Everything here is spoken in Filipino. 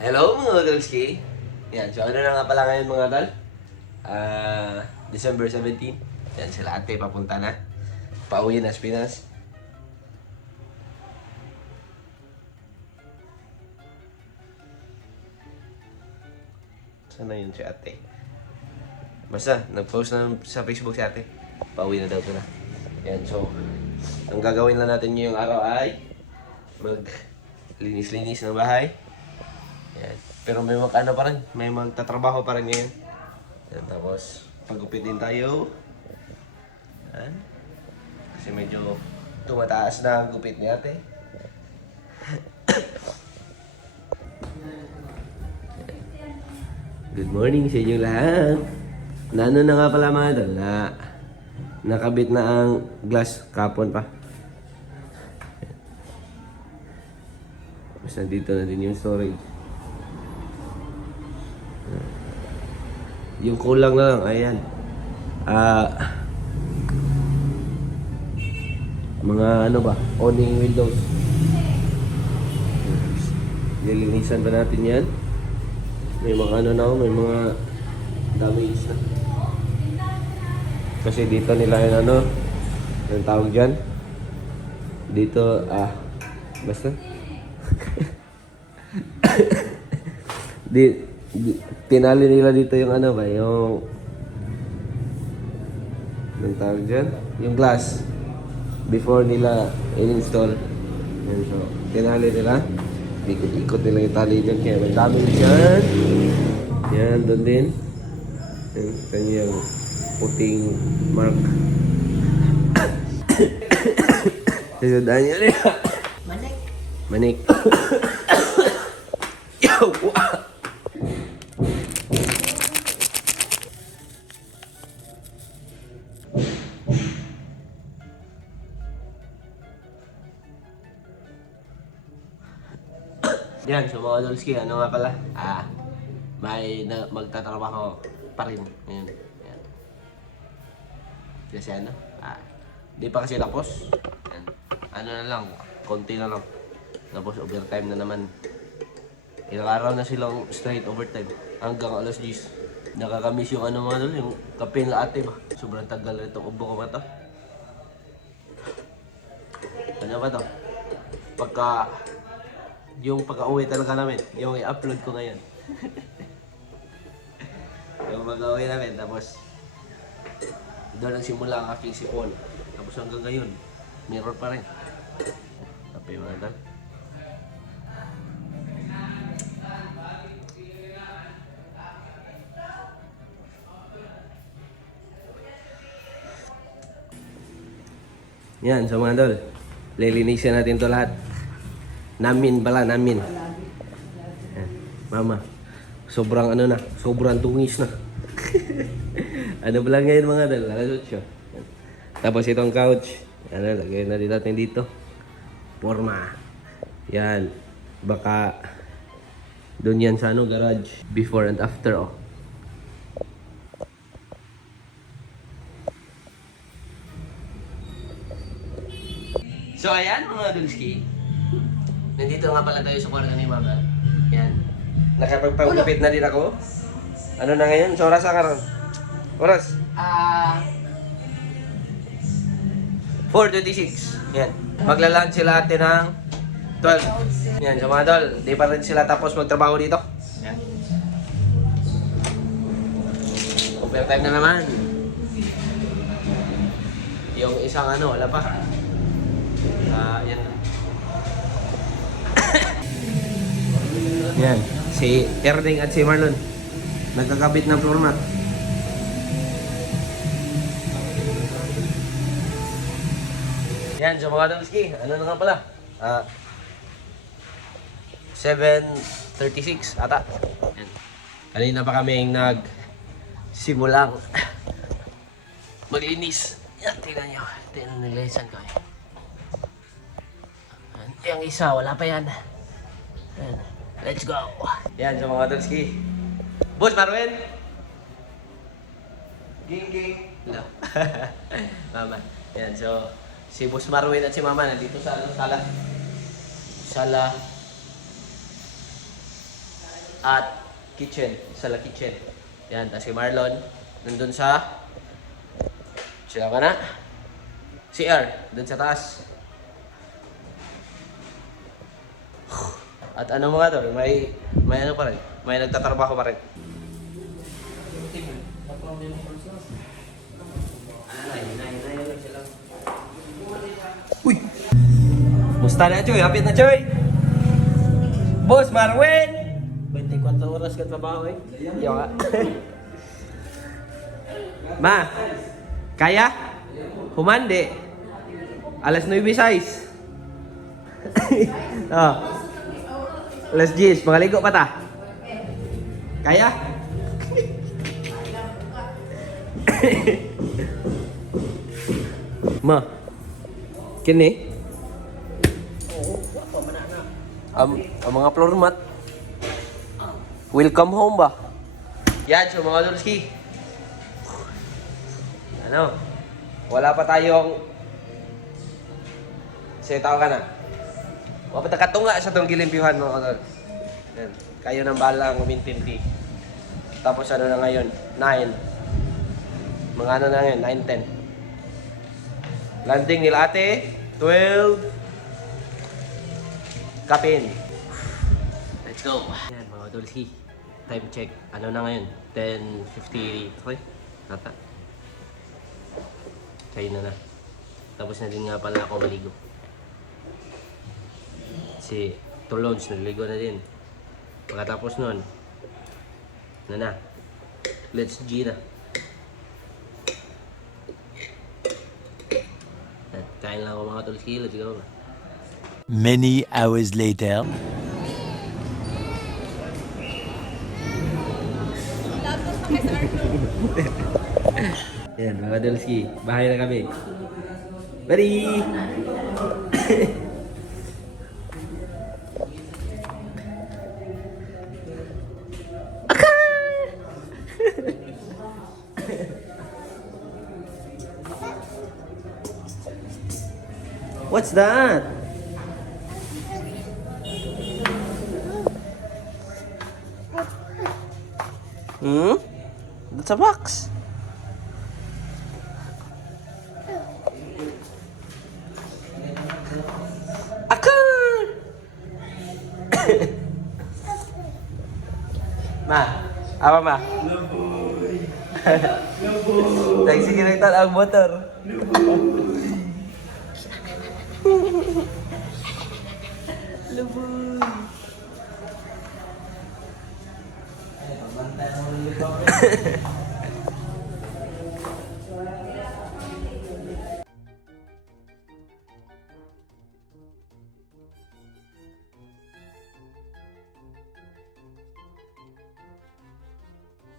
Hello mga Dolski! Yan, so ano na nga pala ngayon mga tol? December 17. Yan, sila ate papunta na. Pauwi na sa Pinas. Sana yun si ate? Basta, nag-post na sa Facebook si ate. Pauwi na daw sila. Yan, so ang gagawin lang natin ngayong araw ay maglinis-linis ng bahay. Yan. Pero may ano pa rin, may magtatrabaho pa rin ngayon. Yan, tapos paggupit din tayo. Yan. Kasi medyo tumataas na ang gupit ni ate. Good morning sa inyo lahat. Nano na nga pala mga idol na nakabit na ang glass kapon pa. Basta dito na din yung storage. Yung kulang na lang, ayan. Mga ano ba, awning windows. Nilinisan pa natin yan. May mga ano na, may mga damage na. Kasi dito nila yung ano, yung tawag dyan. Dito, basta. Tinali nila dito yung ano ba, yung tawag dyan, yung glass before nila in-install. Yan, so tinali nila, ikot nila yung tali dyan, kaya may damage dyan. Yan, doon din yan, kanyang puting mark. Nasundan nyo rin. Manik. Yo! Yan, so mga Dolski, ano nga pala? May magtatrabaho pa rin ngayon. Yan. Kasi ano? Di pa kasi tapos. Yan. Ano na lang, konti na lang. Tapos overtime na naman. Ilang araw na silang straight overtime. Hanggang alas 10. Nakakamiss yung ano mga dol, yung kape ng ate ba? Sobrang tagal na itong ubo ko ba to? Ano ba to? Yung pagka-uwi talaga namin, yung i-upload ko ngayon. Yung pagka-uwi namin, tapos doon nagsimula ang aking sipon. Tapos hanggang ngayon, mirror pa rin. Kape mga dol. Yan, so mga dol, lilinisin natin to lahat. Namin. Yan. Mama, sobrang ano na, sobrang dungis na. Ano ba lang ngayon mga dol, alas 8. Yan. Tapos itong couch, lagay na din natin dito. Forma. Yan, baka doon yan sa garage, before and after So ayan mga Dolski, nandito nga pala tayo sa kwarto ni Mama. Yan. Nakapagpagupit na din ako. Ano na ngayon? So oras ka ron? Oras? 4:26. Yan. Magla-lunch sila ate ng 12. Yan. So mga tol, di pa rin sila tapos magtrabaho dito. Yan. Overtime na naman. Yung isang wala pa. Yan. Yan, si Erding at si Marlon nagkakabit ng floor mat. Yan, so mga Dolski, ano na nga pala? 7:36 ata. Yan. Kanina pa kaming simulang maglinis. Yan, tingnan nyo. Tingnan nilisan ko. Yung isa, wala pa yan. Yan. Let's go! Yan, so mga Dolski. Boss Marwin! Ging. Hello. Mama. Yan, so si Boss Marwin at si Mama nandito sa sala. at kitchen. Sa la kitchen. Yan, tapos si Marlon, nandun sa... Sila ka na? CR, dun sa taas. At ano mga tol, may ano pa rin, may nagtatrabaho pa rin. Uy! Musta na Choy? Hapit na Choy! Boss Marwin! 24 oras ka trabaho eh. Iyo nga. Ma, kaya? Humandi. Alas 9:06. Oh. Alas 10, mangaligo pa ta. Kaya? Ma, kini? Ang mga floor mat. Welcome home ba? Yan, so mga Dulski. Ano? Wala pa tayong... Sige, tao ka na. Wala pa katunga sa itong gilimpihan mga kadol. Yan. Kayo nang bahala umintinti. Tapos ano na ngayon? 9. Mga ano na ngayon? 9, 10. Landing nila ate. 12. Kapin. Let's go. Yan mga Dulski. Time check. Ano na ngayon? 10:53. Nata. China na. Tapos na din nga pala ako maligo. Si Tulons naligo na din. Pagkatapos nun, na. Let's G na. At kain lang ako mga Tulski. Let's go. Many hours later. Yan mga Dulski. Bahay na kami. Bari! What's that? That's a box. Akan! Ma, apa ma? Luboy. Luboy. Sige nagtan ang motor. Luboy.